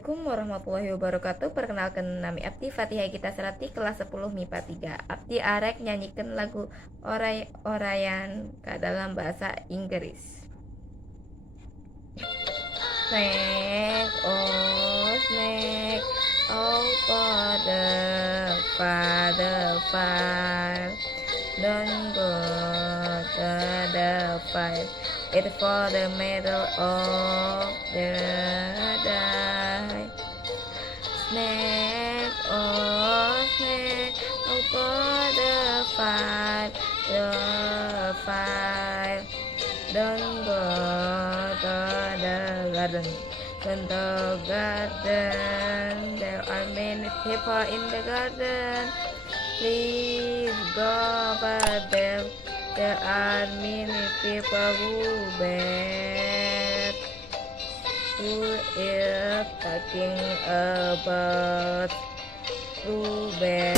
Assalamualaikum warahmatullahi wabarakatuh. Perkenalkan nami Abdi Fatihah Gita Serati kelas 10 MIPA 3. Abdi arek nyanyikan lagu orayan ke dalam bahasa Inggris. Snake, oh snake, out for the fire. Don't go to the fire. It's for the middle of the day. Snake, oh snake, out for the fire. Don't go to the garden. In the garden, there are many people in the garden. Please go, but there are many people who is talking about Ruben.